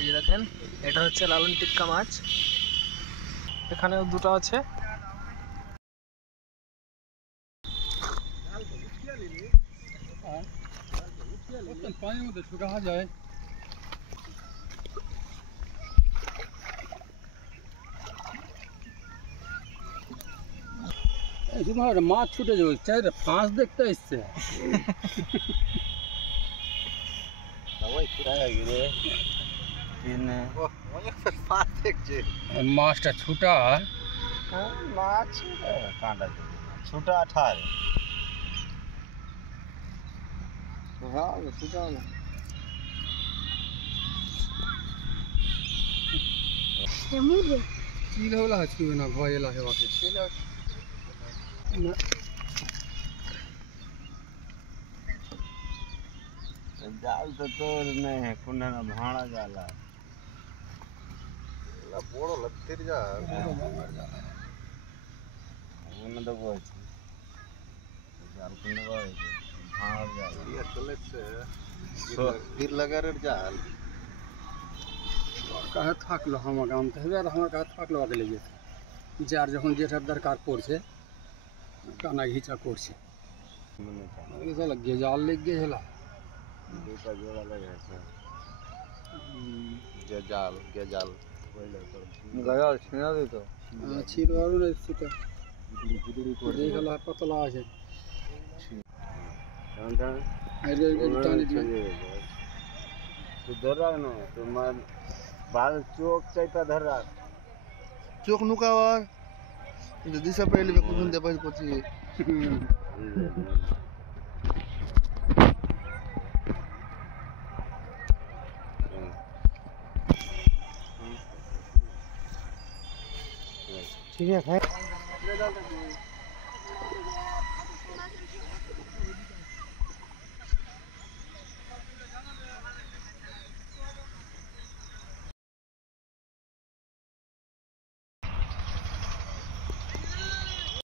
এই যে দেখেন, এটা হচ্ছে লালন টিক্কা মাছ। এখানেও দুটো আছে। पानी में तो कहा जाए तुम्हारा माछ छूटे जो चाहे फांस देखता है इससे माछটা ছুটা মাছ কাঁটা ছুটা ঠার হ্যাঁ ছুটা না মুড়ে কি হলো আজকে না ভয় লাগে বাকি না जाल तो तोर नहीं है कुंडा ना भाड़ा जाला ला बड़ो लगते जा उन्हें तो बोल जाल कुंडा बोल भाड़ा जाला ये चले से फिर लगा रे जाल কাহে থাকলো আমার গাম থেকে আর আমার কাছে থাকলো আগে লেগে যার যখন যেটার দরকার পড়ছে টানা ঘিচা করছে ऐसा लग गया जाल लग गया हेला दूसरा जोड़ा लगा है जाल पहले तो गया छीना दे तो ছিট বারো না সেটা দেখলা পাতলা আছে টান আইরে টানি দিয়ে तो धर रहा ना तो मैं बाल चोक चाहता धर रहा चोक नुकावा ಇದು ದಿವಸ ಬೆಳಿಬೇಕು ಮುಂದೆ ಬೈಕೊತಿ ठीक है